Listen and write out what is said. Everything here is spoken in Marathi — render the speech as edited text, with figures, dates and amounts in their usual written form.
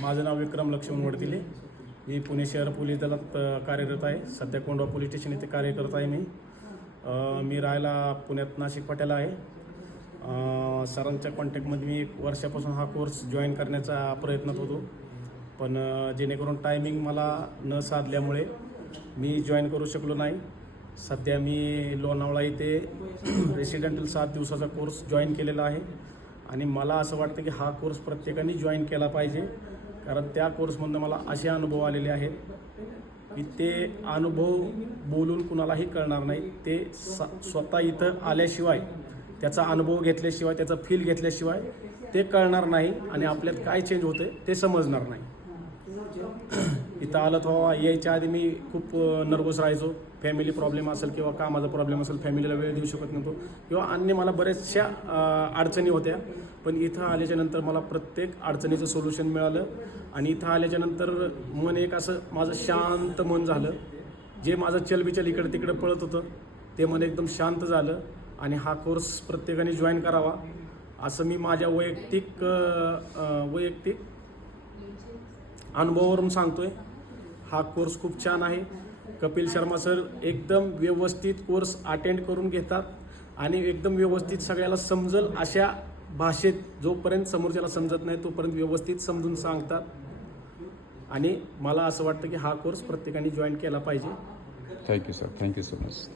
माझं नाव विक्रम लक्ष्मण वडतिले. मी पुणे शहर पोलीस दलात कार्यरत आहे. सध्या कोंढवा पोलीस स्टेशन येथे कार्य करत आहे मी राहायला पुण्यात नाशिक फाट्याला आहे. सरांच्या कॉन्टॅक्टमध्ये मी 1 वर्षापासून हा कोर्स जॉईन करण्याचा प्रयत्नात होतो, पण जेणेकरून टायमिंग मला न साधल्यामुळे मी जॉईन करू शकलो नाही. सध्या मी लोणावळा इथे रेसिडेंटल 7 दिवसाचा कोर्स जॉईन केलेला आहे आणि मला असं वाटतं की हा कोर्स प्रत्येकाने जॉईन केला पाहिजे, कारण त्या कोर्समधून मला असे अनुभव आलेले आहेत की ते अनुभव बोलून कुणालाही कळणार नाही. ते स्वतः इथं आल्याशिवाय, त्याचा अनुभव घेतल्याशिवाय, त्याचा फील घेतल्याशिवाय ते कळणार नाही आणि आपल्यात काय चेंज होते ते समजणार नाही. इथं आलं तेव्हा यायच्या आधी मी खूप नर्वस राहायचो. फॅमिली प्रॉब्लेम असेल किंवा कामाचा प्रॉब्लेम असेल, फॅमिलीला वेळ देऊ शकत नव्हतो किंवा अन्य मला बऱ्याचशा अडचणी होत्या. पण इथं आल्याच्यानंतर मला प्रत्येक अडचणीचं सोल्युशन मिळालं आणि इथं आल्याच्यानंतर मन एक असं माझं शांत मन झालं. जे माझं चलबिचल इकडं तिकडं पळत होतं ते मन एकदम शांत झालं आणि हा कोर्स प्रत्येकाने जॉईन करावा असं मी माझ्या वैयक्तिक अनुभवावरून सांगतोय. हा कोर्स खूप छान आहे. कपिल शर्मा सर एकदम व्यवस्थित कोर्स अटेंड करून घेतात आणि एकदम व्यवस्थित सगळ्याला समजल अशा भाषेत, जोपर्यंत समोरच्याला समजत नाही तोपर्यंत व्यवस्थित समजून सांगतात आणि मला असं वाटतं की हा कोर्स प्रत्येकाने जॉईन केला पाहिजे. Thank you sir, thank you so much.